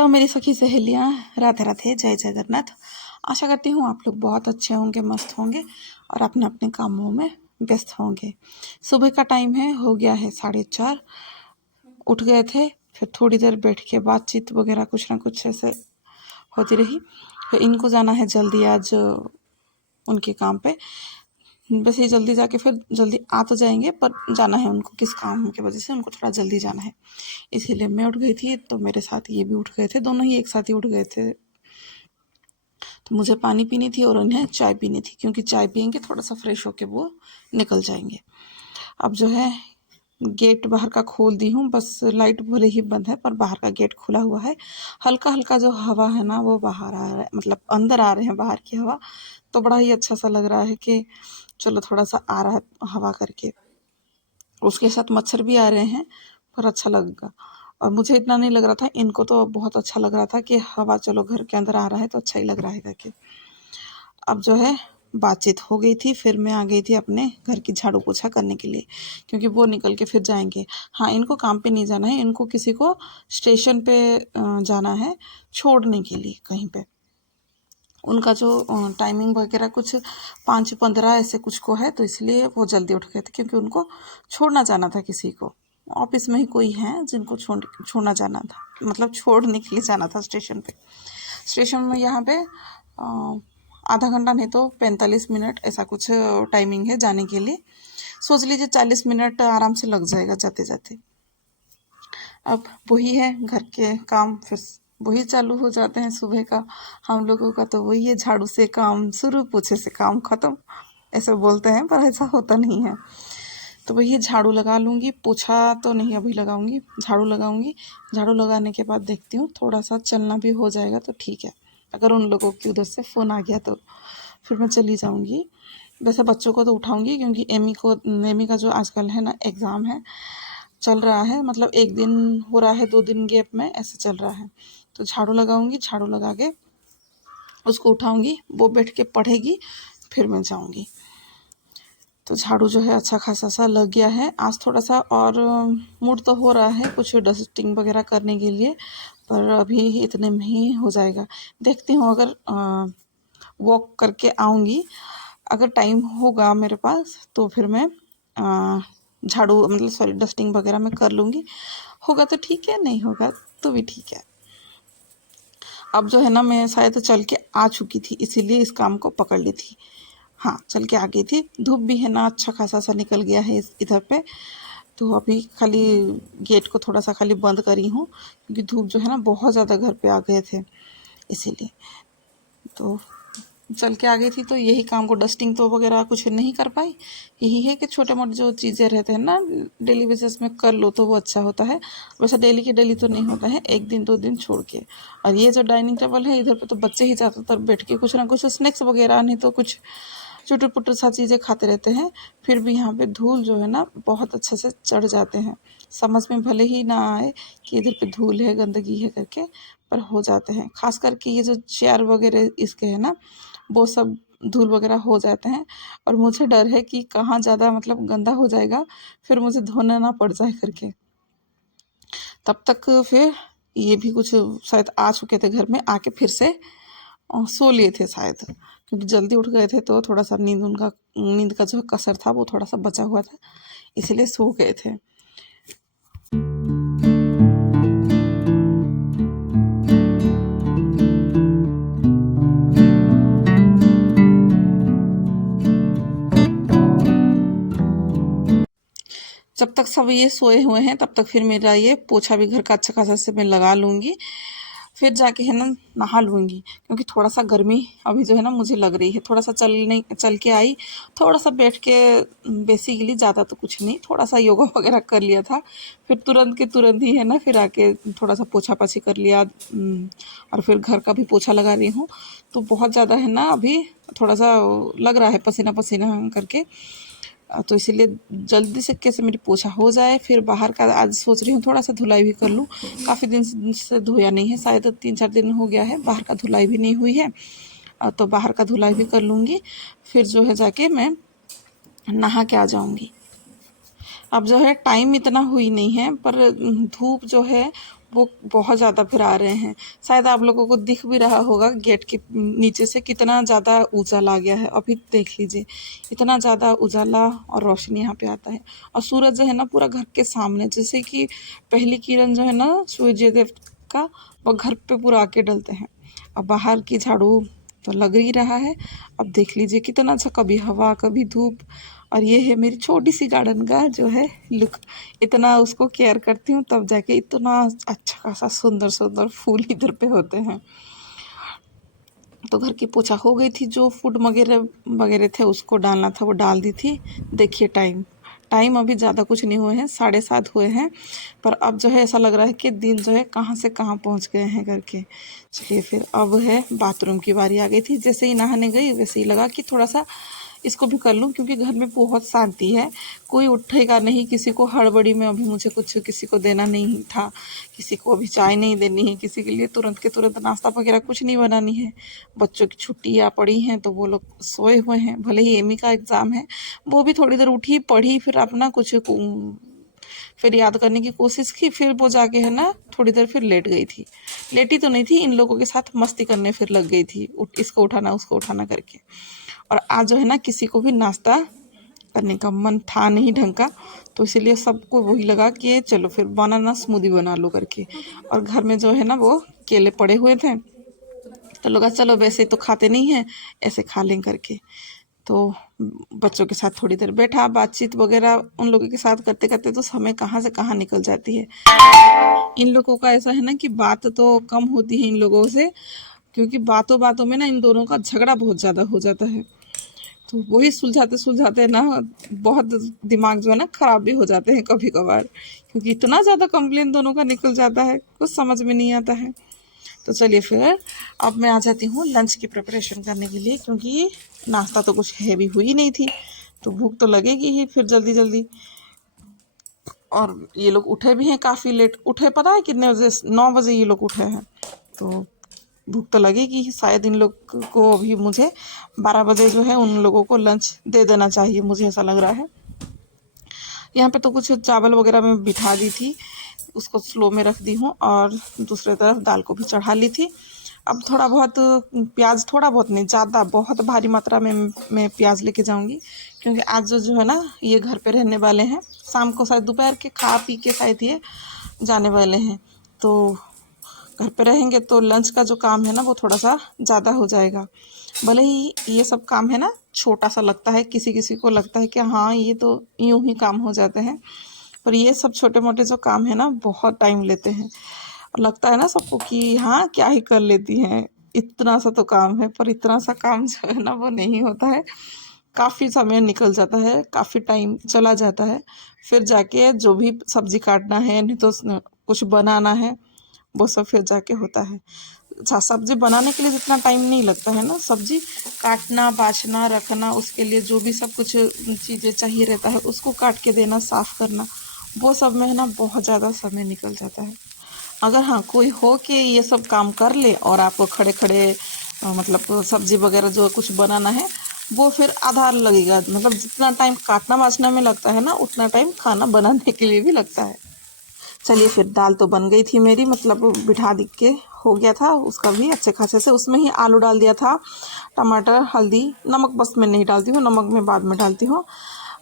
Hello मेरी सखी सहेलियाँ, राधे राधे, जय जगन्नाथ। आशा करती हूँ आप लोग बहुत अच्छे होंगे, मस्त होंगे और अपने अपने कामों में व्यस्त होंगे। सुबह का टाइम है, हो गया है 4:30। उठ गए थे, फिर थोड़ी देर बैठ के बातचीत वगैरह कुछ ना कुछ ऐसे होती रही। फिर इनको जाना है जल्दी आज उनके काम पे। वैसे ही जल्दी जाके फिर जल्दी आ तो जाएंगे, पर जाना है उनको, किस काम की वजह से उनको थोड़ा जल्दी जाना है। इसीलिए मैं उठ गई थी, तो मेरे साथ ये भी उठ गए थे, दोनों ही एक साथ ही उठ गए थे। तो मुझे पानी पीनी थी और उन्हें चाय पीनी थी, क्योंकि चाय पियेंगे थोड़ा सा फ्रेश होके वो निकल जाएंगे। अब जो है गेट बाहर का खोल दी हूँ, बस लाइट भले ही बंद है पर बाहर का गेट खुला हुआ है। हल्का हल्का जो हवा है ना वो बाहर आ रहा है, मतलब अंदर आ रहे हैं बाहर की हवा। तो बड़ा ही अच्छा सा लग रहा है कि चलो थोड़ा सा आ रहा है हवा करके। उसके साथ मच्छर भी आ रहे हैं, पर अच्छा लगेगा। और मुझे इतना नहीं लग रहा था, इनको तो बहुत अच्छा लग रहा था कि हवा चलो घर के अंदर आ रहा है तो अच्छा ही लग रहा है करके। अब जो है बातचीत हो गई थी, फिर मैं आ गई थी अपने घर की झाड़ू पोछा करने के लिए, क्योंकि वो निकल के फिर जाएंगे। हाँ, इनको काम पे नहीं जाना है, इनको किसी को स्टेशन पे जाना है छोड़ने के लिए कहीं पे। उनका जो टाइमिंग वगैरह कुछ 5:15 ऐसे कुछ को है, तो इसलिए वो जल्दी उठ गए थे, क्योंकि उनको छोड़ना जाना था किसी को। ऑफिस में ही कोई है जिनको छोड़ना जाना था, मतलब छोड़ने के लिए जाना था स्टेशन पे। स्टेशन में यहाँ पे आधा घंटा नहीं तो 45 मिनट ऐसा कुछ टाइमिंग है जाने के लिए। सोच लीजिए 40 मिनट आराम से लग जाएगा जाते जाते। अब वही है घर के काम, फिर वही चालू हो जाते हैं सुबह का। हम लोगों का तो वही है, झाड़ू से काम शुरू, पोछे से काम खत्म, ऐसे बोलते हैं पर ऐसा होता नहीं है। तो वही झाड़ू लगा लूँगी, पोछा तो नहीं अभी लगाऊंगी, झाड़ू लगाऊंगी। झाड़ू लगाने के बाद देखती हूँ थोड़ा सा चलना भी हो जाएगा तो ठीक है। अगर उन लोगों की उधर से फ़ोन आ गया तो फिर मैं चली जाऊँगी। वैसे बच्चों को तो उठाऊंगी, क्योंकि एमी का जो आजकल है ना एग्ज़ाम है, चल रहा है, मतलब एक दिन हो रहा है, 2 दिन गैप में ऐसे चल रहा है। तो झाड़ू लगाऊंगी, झाड़ू लगा के उसको उठाऊंगी, वो बैठ के पढ़ेगी, फिर मैं जाऊंगी। तो झाड़ू जो है अच्छा खासा सा लग गया है। आज थोड़ा सा और मूड तो हो रहा है कुछ डस्टिंग वगैरह करने के लिए, पर अभी इतने में ही हो जाएगा। देखती हूँ, अगर वॉक करके आऊँगी, अगर टाइम होगा मेरे पास तो फिर मैं झाड़ू मतलब सॉरी डस्टिंग वगैरह मैं कर लूँगी। होगा तो ठीक है, नहीं होगा तो भी ठीक है। अब जो है ना मैं शायद चल के आ चुकी थी, इसीलिए इस काम को पकड़ ली थी। हाँ, चल के आ गई थी। धूप भी है ना अच्छा खासा सा निकल गया है इधर पे। तो अभी खाली गेट को थोड़ा सा खाली बंद करी हूँ, क्योंकि धूप जो है ना बहुत ज़्यादा घर पे आ गए थे, इसीलिए। तो चल के आ गई थी, तो यही काम को डस्टिंग तो वगैरह कुछ नहीं कर पाई। यही है कि छोटे मोटे जो चीज़ें रहते हैं ना डेली बेसिस में कर लो तो वो अच्छा होता है। वैसे डेली के डेली तो नहीं होता है, एक दिन 2 दिन छोड़ के। और ये जो डाइनिंग टेबल है इधर पे तो बच्चे ही ज़्यादातर बैठ के कुछ ना कुछ स्नैक्स वगैरह, नहीं तो कुछ चुटर पुटर सा चीज़ें खाते रहते हैं। फिर भी यहाँ पे धूल जो है ना बहुत अच्छे से चढ़ जाते हैं। समझ में भले ही ना आए कि इधर पे धूल है, गंदगी है करके, पर हो जाते हैं। खास करके ये जो चेयर वगैरह इसके है ना, वो सब धूल वगैरह हो जाते हैं। और मुझे डर है कि कहाँ ज़्यादा मतलब गंदा हो जाएगा, फिर मुझे धोना ना पड़ जाए करके। तब तक फिर ये भी कुछ शायद आ चुके थे घर में, आके फिर से सो लिए थे शायद, क्योंकि जल्दी उठ गए थे तो थोड़ा सा नींद का जो कसर था वो थोड़ा सा बचा हुआ था, इसलिए सो गए थे। जब तक सब ये सोए हुए हैं तब तक फिर मेरा ये पोछा भी घर का अच्छा खासा से मैं लगा लूँगी। फिर जाके है ना नहा लूँगी, क्योंकि थोड़ा सा गर्मी अभी जो है ना मुझे लग रही है। थोड़ा सा चल के आई, थोड़ा सा बैठ के, बेसिकली ज़्यादा तो कुछ नहीं, थोड़ा सा योगा वगैरह कर लिया था। फिर तुरंत के तुरंत ही है ना फिर आके थोड़ा सा पोछा पाछी कर लिया। और फिर घर का भी पोछा लगा रही हूँ। तो बहुत ज़्यादा है ना अभी थोड़ा सा लग रहा है पसीना पसीना करके। तो इसीलिए जल्दी से कैसे मेरी पोछा हो जाए। फिर बाहर का आज सोच रही हूँ थोड़ा सा धुलाई भी कर लूँ, काफ़ी दिन से धोया नहीं है, शायद 3-4 दिन हो गया है बाहर का धुलाई भी नहीं हुई है। तो बाहर का धुलाई भी कर लूँगी, फिर जो है जाके मैं नहा के आ जाऊँगी। अब जो है टाइम इतना हुई नहीं है, पर धूप जो है वो बहुत ज़्यादा फिर आ रहे हैं। शायद आप लोगों को दिख भी रहा होगा गेट के नीचे से कितना ज़्यादा उजाला आ गया है। अभी देख लीजिए इतना ज़्यादा उजाला और रोशनी यहाँ पे आता है। और सूरज जो है ना पूरा घर के सामने, जैसे कि पहली किरण जो है ना सूर्य देव का, वो घर पे पूरा आके डलते हैं। अब बाहर की झाड़ू तो लग ही रहा है। अब देख लीजिए कितना अच्छा, कभी हवा कभी धूप। और ये है मेरी छोटी सी गार्डन का जो है लुक। इतना उसको केयर करती हूँ तब जाके इतना अच्छा खासा सुंदर सुंदर फूल इधर पे होते हैं। तो घर की पोछा हो गई थी, जो फूड वगैरह वगैरह थे उसको डालना था वो डाल दी थी। देखिए टाइम टाइम अभी ज़्यादा कुछ नहीं हुए हैं, 7:30 हुए हैं। पर अब जो है ऐसा लग रहा है कि दिन जो है कहाँ से कहाँ पहुँच गए हैं करके। चलिए फिर अब है बाथरूम की बारी आ गई थी। जैसे ही नहाने गई वैसे ही लगा कि थोड़ा सा इसको भी कर लूँ, क्योंकि घर में बहुत शांति है। कोई उठेगा नहीं, किसी को हड़बड़ी में अभी मुझे कुछ किसी को देना नहीं था, किसी को अभी चाय नहीं देनी है, किसी के लिए तुरंत के तुरंत नाश्ता वगैरह कुछ नहीं बनानी है। बच्चों की छुट्टियाँ पड़ी हैं तो वो लोग सोए हुए हैं। भले ही एमी का एग्ज़ाम है, वो भी थोड़ी देर उठी पढ़ी, फिर अपना कुछ फिर याद करने की कोशिश की, फिर वो जाके है ना थोड़ी देर फिर लेट गई थी। लेटी तो नहीं थी, इन लोगों के साथ मस्ती करने फिर लग गई थी, इसको उठाना उसको उठाना करके। और आज जो है ना किसी को भी नाश्ता करने का मन था नहीं ढंग का, तो इसीलिए सबको वही लगा कि चलो फिर बनाना स्मूदी बना लो करके। और घर में जो है ना वो केले पड़े हुए थे, तो लगा चलो वैसे तो खाते नहीं हैं, ऐसे खा लें करके। तो बच्चों के साथ थोड़ी देर बैठा, बातचीत वगैरह उन लोगों के साथ करते करते तो समय कहाँ से कहाँ निकल जाती है। इन लोगों का ऐसा है ना कि बात तो कम होती है इन लोगों से, क्योंकि बातों बातों में ना इन दोनों का झगड़ा बहुत ज़्यादा हो जाता है। तो वही सुलझाते सुलझाते ना बहुत दिमाग जो है ना ख़राब भी हो जाते हैं कभी कभार, क्योंकि इतना ज़्यादा कंप्लेन दोनों का निकल जाता है, कुछ समझ में नहीं आता है। तो चलिए फिर अब मैं आ जाती हूँ लंच की प्रिपरेशन करने के लिए, क्योंकि नाश्ता तो कुछ हैवी हुई नहीं थी, तो भूख तो लगेगी ही फिर जल्दी जल्दी। और ये लोग उठे भी हैं काफ़ी लेट उठे, पता है कितने बजे? 9 बजे ये लोग उठे हैं। तो भूख तो लगेगी ही, शायद इन लोग को अभी मुझे 12 बजे जो है उन लोगों को लंच दे देना चाहिए, मुझे ऐसा लग रहा है। यहाँ पे तो कुछ चावल वगैरह मैं बिठा दी थी, उसको स्लो में रख दी हूँ, और दूसरी तरफ दाल को भी चढ़ा ली थी। अब थोड़ा बहुत प्याज, थोड़ा बहुत नहीं, ज़्यादा बहुत भारी मात्रा में मैं प्याज लेके जाऊँगी, क्योंकि आज जो है ना ये घर पे रहने वाले हैं। शाम को शायद दोपहर के खा पी के शायद ये जाने वाले हैं। तो घर पे रहेंगे तो लंच का जो काम है ना वो थोड़ा सा ज़्यादा हो जाएगा। भले ही ये सब काम है ना छोटा सा लगता है, किसी किसी को लगता है कि हाँ ये तो यूं ही काम हो जाते हैं, पर ये सब छोटे मोटे जो काम है ना बहुत टाइम लेते हैं। और लगता है ना सबको कि हाँ क्या ही कर लेती हैं, इतना सा तो काम है, पर इतना सा काम जो है ना वो नहीं होता है। काफ़ी समय निकल जाता है, काफ़ी टाइम चला जाता है। फिर जाके जो भी सब्जी काटना है, नहीं तो कुछ बनाना है, वो सब फिर जाके होता है। अच्छा, सब्जी बनाने के लिए जितना टाइम नहीं लगता है ना, सब्जी काटना बाछना रखना, उसके लिए जो भी सब कुछ चीज़ें चाहिए रहता है उसको काट के देना, साफ़ करना, वो सब में है ना बहुत ज़्यादा समय निकल जाता है। अगर हाँ कोई हो कि ये सब काम कर ले और आपको खड़े खड़े मतलब सब्जी वगैरह जो कुछ बनाना है वो फिर आधा लगेगा, मतलब जितना टाइम काटना बाछना में लगता है ना उतना टाइम खाना बनाने के लिए भी लगता है। चलिए फिर दाल तो बन गई थी मेरी, मतलब बिठा दी के हो गया था उसका भी अच्छे खासे से। उसमें ही आलू डाल दिया था, टमाटर हल्दी नमक बस मैं नहीं डालती हूँ, नमक मैं बाद में डालती हूँ।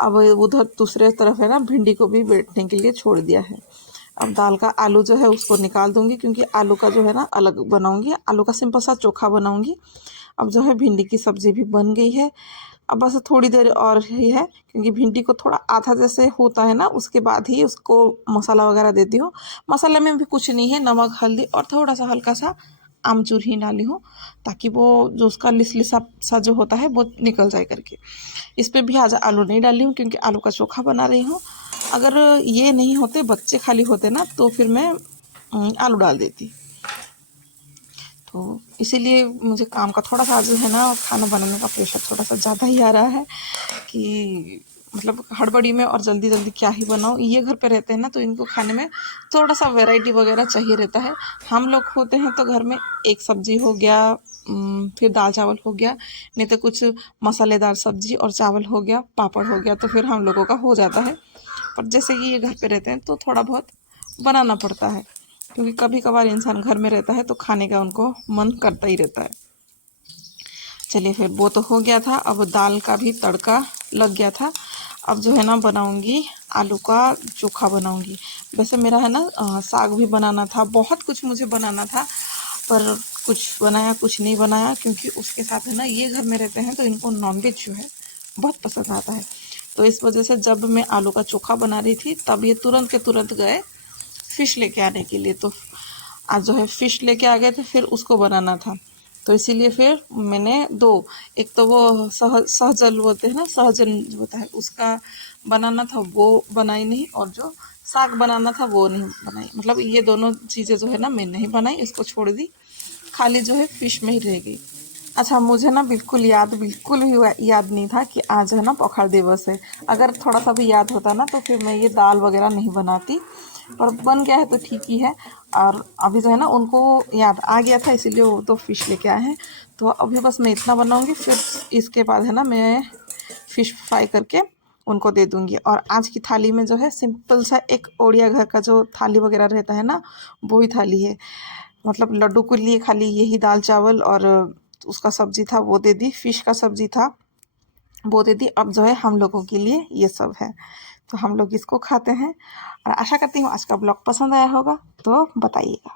अब उधर दूसरे तरफ है ना भिंडी को भी बैठने के लिए छोड़ दिया है। अब दाल का आलू जो है उसको निकाल दूंगी, क्योंकि आलू का जो है ना अलग बनाऊंगी, आलू का सिंपल सा चोखा बनाऊंगी। अब जो है भिंडी की सब्ज़ी भी बन गई है। अब बस थोड़ी देर और ही है, क्योंकि भिंडी को थोड़ा आधा जैसे होता है ना उसके बाद ही उसको मसाला वगैरह देती हूँ। मसाले में भी कुछ नहीं है, नमक हल्दी और थोड़ा सा हल्का सा आमचूर ही डाली हूँ, ताकि वो जो उसका लिसलिसा सा जो होता है वो निकल जाए करके। इस पर भी आज आलू नहीं डाली हूँ, क्योंकि आलू का चोखा बना रही हूँ। अगर ये नहीं होते, बच्चे खाली होते ना, तो फिर मैं आलू डाल देती। तो इसीलिए मुझे काम का थोड़ा सा आज है ना खाना बनाने का प्रेशर थोड़ा सा ज़्यादा ही आ रहा है, कि मतलब हड़बड़ी में और जल्दी जल्दी क्या ही बनाओ। ये घर पे रहते हैं ना तो इनको खाने में थोड़ा सा वैरायटी वगैरह चाहिए रहता है। हम लोग होते हैं तो घर में एक सब्जी हो गया, फिर दाल चावल हो गया, नहीं तो कुछ मसालेदार सब्जी और चावल हो गया, पापड़ हो गया, तो फिर हम लोगों का हो जाता है। पर जैसे कि ये घर पे रहते हैं तो थोड़ा बहुत बनाना पड़ता है। क्योंकि कभी कभार इंसान घर में रहता है तो खाने का उनको मन करता ही रहता है। चलिए फिर वो तो हो गया था, अब दाल का भी तड़का लग गया था। अब जो है ना बनाऊंगी आलू का चोखा बनाऊंगी। वैसे मेरा है ना साग भी बनाना था, बहुत कुछ मुझे बनाना था, पर कुछ बनाया कुछ नहीं बनाया, क्योंकि उसके साथ है ना ये घर में रहते हैं तो इनको नॉनवेज जो है बहुत पसंद आता है। तो इस वजह से जब मैं आलू का चोखा बना रही थी तब ये तुरंत के तुरंत गए फ़िश लेके आने के लिए। तो आज जो है फ़िश लेके आ गए थे, फिर उसको बनाना था। तो इसीलिए फिर मैंने दो, एक तो वो सहजल बोलते हैं ना, सहजन जो होता है उसका बनाना था, वो बनाई नहीं, और जो साग बनाना था वो नहीं बनाई। मतलब ये दोनों चीज़ें जो है ना मैं नहीं बनाई, इसको छोड़ दी, खाली जो है फ़िश में ही रह गई। अच्छा, मुझे ना बिल्कुल भी याद नहीं था कि आज है ना पखाल दिवस है। अगर थोड़ा सा भी याद होता ना तो फिर मैं ये दाल वगैरह नहीं बनाती, पर बन गया है तो ठीक ही है। और अभी जो है ना उनको याद आ गया था, इसीलिए वो तो फ़िश लेके आए हैं। तो अभी बस मैं इतना बनाऊंगी, फिर इसके बाद है ना मैं फ़िश फ्राई करके उनको दे दूंगी। और आज की थाली में जो है सिंपल सा एक ओड़िया घर का जो थाली वगैरह रहता है ना, वही थाली है। मतलब लड्डू के लिए खाली यही दाल चावल और उसका सब्जी था वो दे दी, फिश का सब्जी था वो दे दी। अब जो है हम लोगों के लिए ये सब है, तो हम लोग इसको खाते हैं। और आशा करती हूँ आज का ब्लॉग पसंद आया होगा, तो बताइएगा।